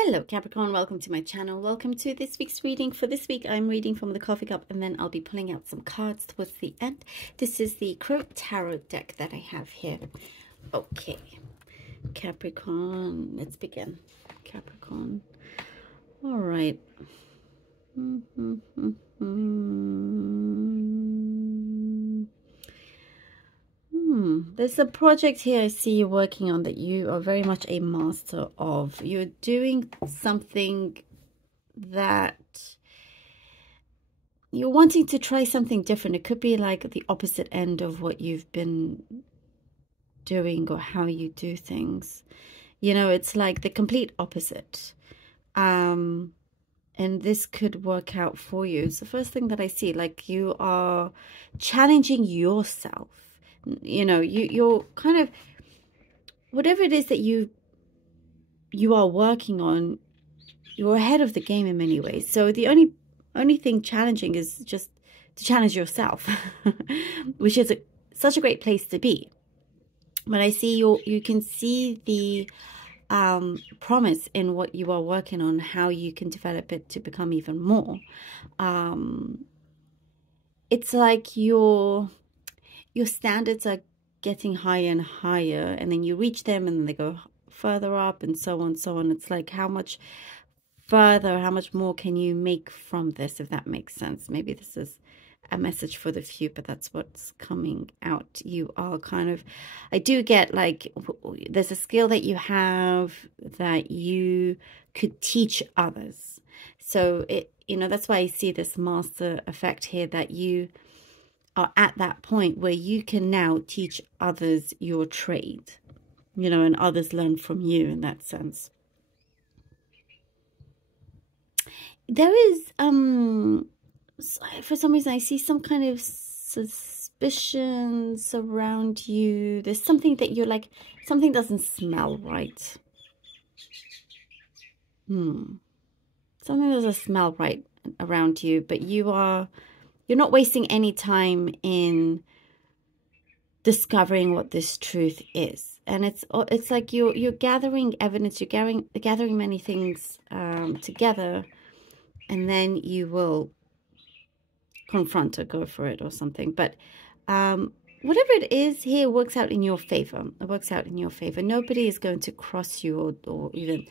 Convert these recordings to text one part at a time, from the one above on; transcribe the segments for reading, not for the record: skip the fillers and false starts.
Hello Capricorn, welcome to my channel. Welcome to this week's reading. For this week I'm reading from the coffee cup and then I'll be pulling out some cards towards the end. This is the Crow Tarot deck that I have here. Okay, Capricorn, let's begin. Capricorn. All right. There's a project here I see you working on that you are very much a master of. You're doing something that you're wanting to try something different. It could be like the opposite end of what you've been doing or how you do things. You know, it's like the complete opposite. And this could work out for you. It's the first thing that I see, like you are challenging yourself. You know, you're kind of, whatever it is that you are working on, you're ahead of the game in many ways. So the only thing challenging is just to challenge yourself, which is such a great place to be. But I see you can see the promise in what you are working on, how you can develop it to become even more. It's like your standards are getting higher and higher, and then you reach them and then they go further up and so on, so on. It's like how much further, how much more can you make from this, if that makes sense. Maybe this is a message for the few, but that's what's coming out. You are kind of, I do get like, there's a skill that you have that you could teach others. So it, you know, that's why I see this master effect here, that you are at that point where you can now teach others your trade, you know, and others learn from you in that sense. There is, for some reason, I see some kind of suspicions around you. There's something that you're like, something doesn't smell right. Something doesn't smell right around you, but you're not wasting any time in discovering what this truth is. And it's like you're gathering evidence, you're gathering many things together, and then you will confront or go for it or something. But whatever it is here works out in your favor. It works out in your favor. Nobody is going to cross you or even,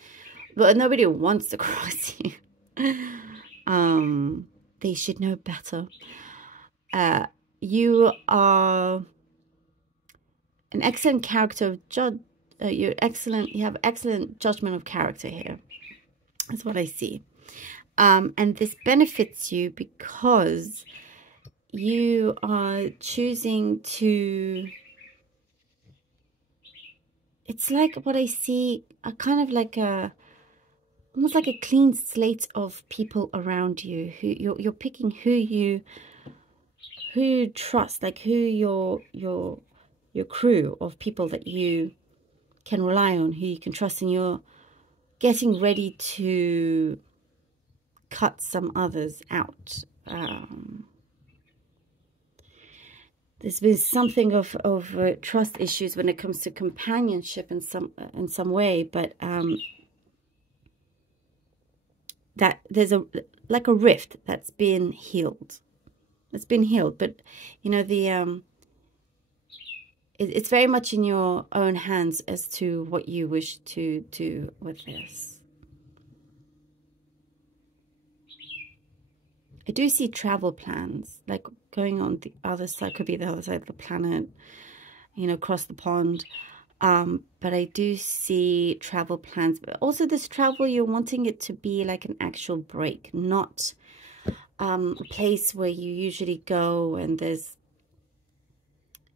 well, nobody wants to cross you. They should know better. You are an excellent character of judge. You have excellent judgment of character here. That's what I see. And this benefits you because you are choosing to, it's like what I see, a kind of like almost like a clean slate of people around you, who you're picking who you trust, like who your crew of people that you can rely on, who you can trust, and you're getting ready to cut some others out. There's been something of trust issues when it comes to companionship in some way, but that there's like a rift that's been healed. It's been healed, but you know, the it's very much in your own hands as to what you wish to do with this. I do see travel plans, like going on the other side, could be the other side of the planet, you know, across the pond. But I do see travel plans. But also this travel, you're wanting it to be like an actual break, not a place where you usually go and there's,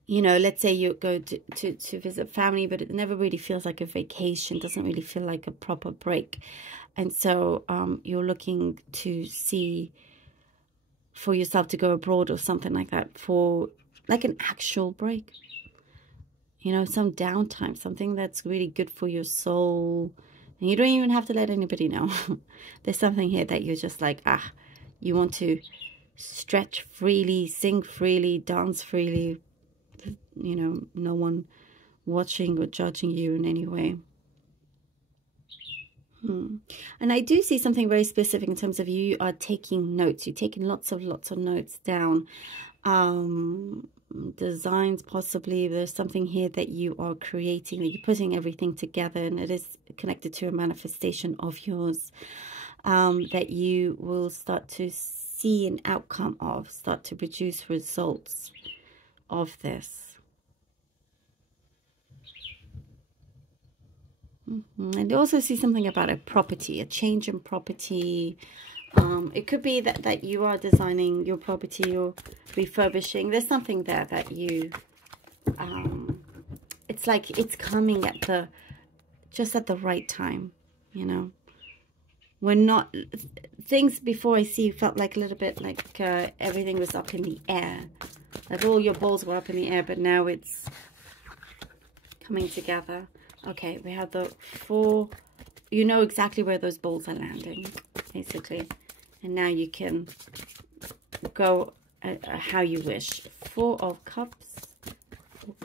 you know, let's say you go to visit family, but it never really feels like a vacation, doesn't really feel like a proper break. And so you're looking to see for yourself to go abroad or something like that, for like an actual break, you know, some downtime, something that's really good for your soul. And you don't even have to let anybody know. There's something here that you're just like, you want to stretch freely, sing freely, dance freely, you know, no one watching or judging you in any way. And I do see something very specific in terms of you are taking notes. You're taking lots of notes down. Designs, possibly. There's something here that you are creating, that you're putting everything together, and it is connected to a manifestation of yours, that you will start to see an outcome of, start to produce results of this. And I also see something about a property, a change in property. It could be that you are designing your property or refurbishing. There's something there that you, it's like it's coming at just at the right time, you know. We're not, things before I see felt like a little bit like everything was up in the air. Like all your balls were up in the air, but now it's coming together. Okay, we have the 4, you know exactly where those balls are landing, basically. And now you can go how you wish. 4 of Cups,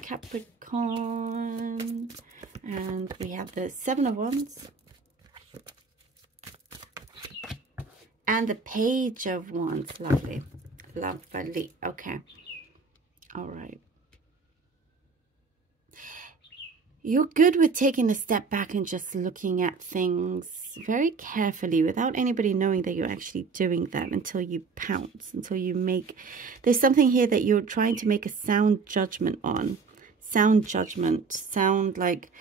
Capricorn, and we have the 7 of Wands. And the Page of Wands. Lovely. Lovely. Okay. All right. You're good with taking a step back and just looking at things very carefully without anybody knowing that you're actually doing that until you pounce, until you make... There's something here that you're trying to make a sound judgment on. Sound judgment. Sound like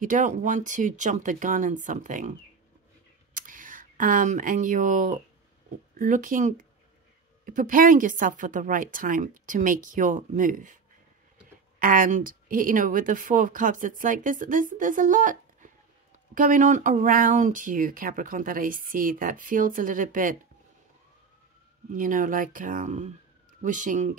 you don't want to jump the gun on something. And you're preparing yourself for the right time to make your move. And, you know, with the 4 of Cups, it's like there's a lot going on around you, Capricorn, that I see that feels a little bit, you know, like wishing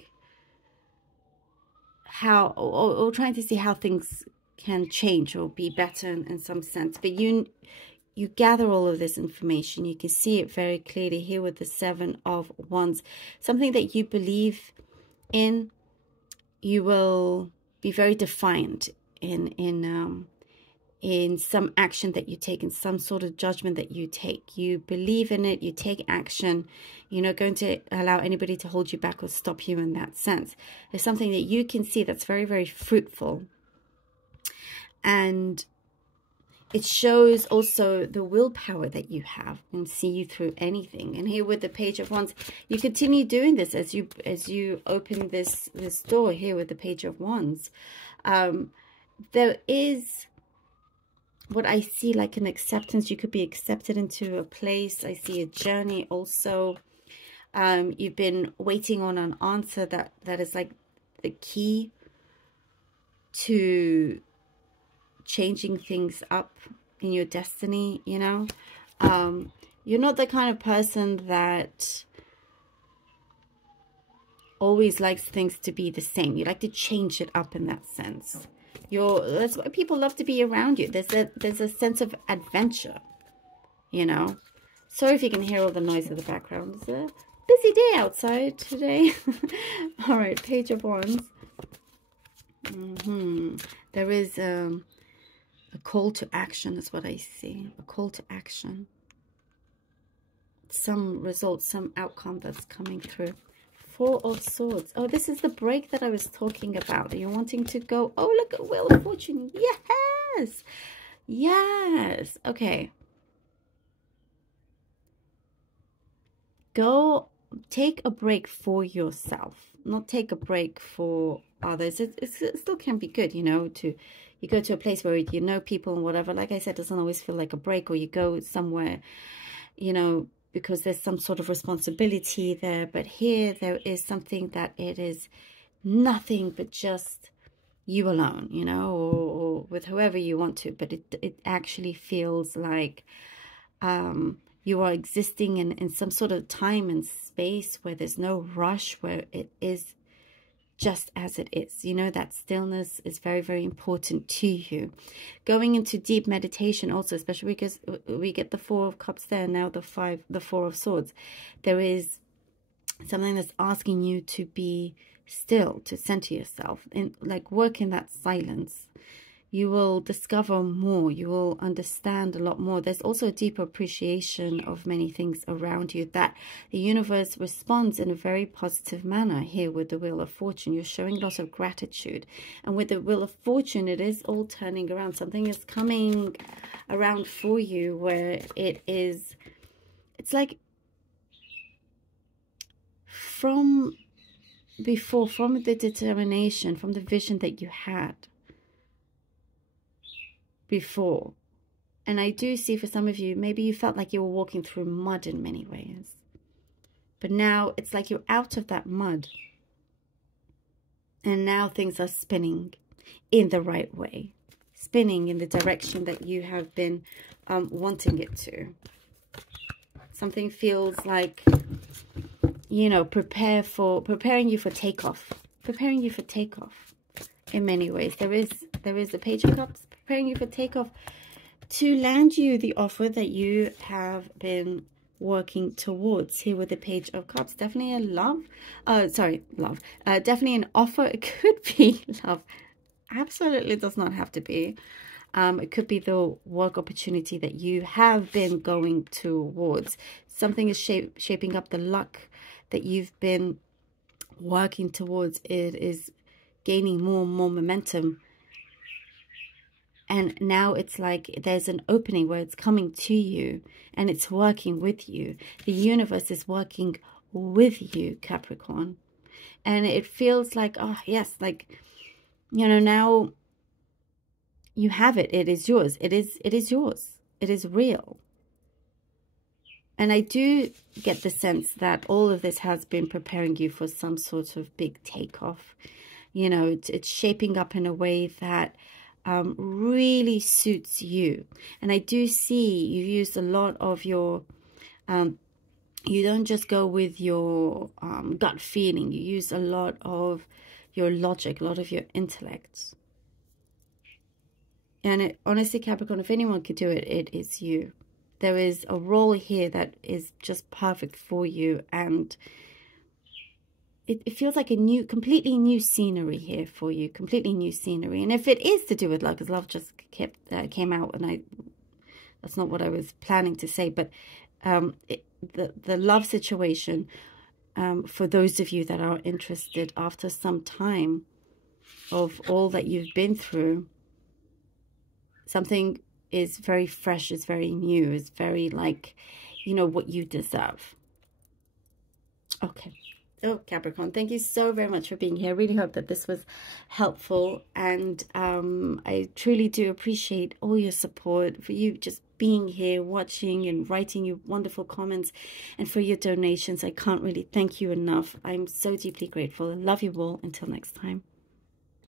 how, or trying to see how things can change or be better in some sense. But you gather all of this information. You can see it very clearly here with the 7 of Wands. Something that you believe in. You will be very defiant in some action that you take, in some sort of judgment that you take. You believe in it, you take action. You're not going to allow anybody to hold you back or stop you in that sense. There's something that you can see that's very, very fruitful. And it shows also the willpower that you have and see you through anything. And here with the Page of Wands, you continue doing this as you open this door here with the Page of Wands. There is what I see like an acceptance. You could be accepted into a place. I see a journey also. You've been waiting on an answer that is like the key to changing things up in your destiny, you know. You're not the kind of person that always likes things to be the same. You like to change it up in that sense. That's why people love to be around you. There's a sense of adventure, you know. Sorry if you can hear all the noise in the background. It's a busy day outside today. All right, Page of Wands. There is a call to action is what I see. A call to action. Some result, some outcome that's coming through. 4 of Swords. Oh, this is the break that I was talking about. You're wanting to go. Oh, look at Wheel of Fortune. Yes. Yes. Okay. Go take a break for yourself. Not take a break for others. It still can be good, you know, you go to a place where you know people and whatever. Like I said, it doesn't always feel like a break, or you go somewhere, you know, because there's some sort of responsibility there. But here there is something that it is nothing but just you alone, you know, or with whoever you want to. But it actually feels like you are existing in some sort of time and space where there's no rush, where it is just as it is. You know, that stillness is very, very important to you. Going into deep meditation also, especially because we get the 4 of Cups there, now the 4 of Swords. There is something that's asking you to be still, to center yourself, and like work in that silence. You will discover more. You will understand a lot more. There's also a deeper appreciation of many things around you, that the universe responds in a very positive manner here with the Wheel of Fortune. You're showing a lot of gratitude. And with the Wheel of Fortune, it is all turning around. Something is coming around for you where it's like from before, from the determination, from the vision that you had before. And I do see for some of you, maybe you felt like you were walking through mud in many ways. But now it's like you're out of that mud. And now things are spinning in the right way. Spinning in the direction that you have been wanting it to. Something feels like, you know, preparing you for takeoff. Preparing you for takeoff in many ways. There is the Page of Cups preparing you for takeoff, to land you the offer that you have been working towards here with the Page of Cups. Definitely a love. Definitely an offer. It could be love. Absolutely does not have to be. It could be the work opportunity that you have been going towards. Something is shaping up. The luck that you've been working towards, it is gaining more and more momentum. And now it's like there's an opening where it's coming to you and it's working with you. The universe is working with you, Capricorn. And it feels like, oh, yes, like, you know, now you have it. It is yours. It is yours. It is real. And I do get the sense that all of this has been preparing you for some sort of big takeoff. You know, it's shaping up in a way that really suits you. And I do see you use a lot of your, you don't just go with your gut feeling. You use a lot of your logic, a lot of your intellect. And honestly, Capricorn, if anyone could do it, it is you. There is a role here that is just perfect for you. And it feels like a new, completely new scenery here for you. Completely new scenery. And if it is to do with love, because love just came out, and that's not what I was planning to say. But the love situation, for those of you that are interested after some time of all that you've been through, something is very fresh, is very new, is very like, you know, what you deserve. Okay. Oh, Capricorn, thank you so very much for being here. I really hope that this was helpful. And I truly do appreciate all your support, for you just being here, watching and writing your wonderful comments, and for your donations. I can't really thank you enough. I'm so deeply grateful. I love you all. Until next time.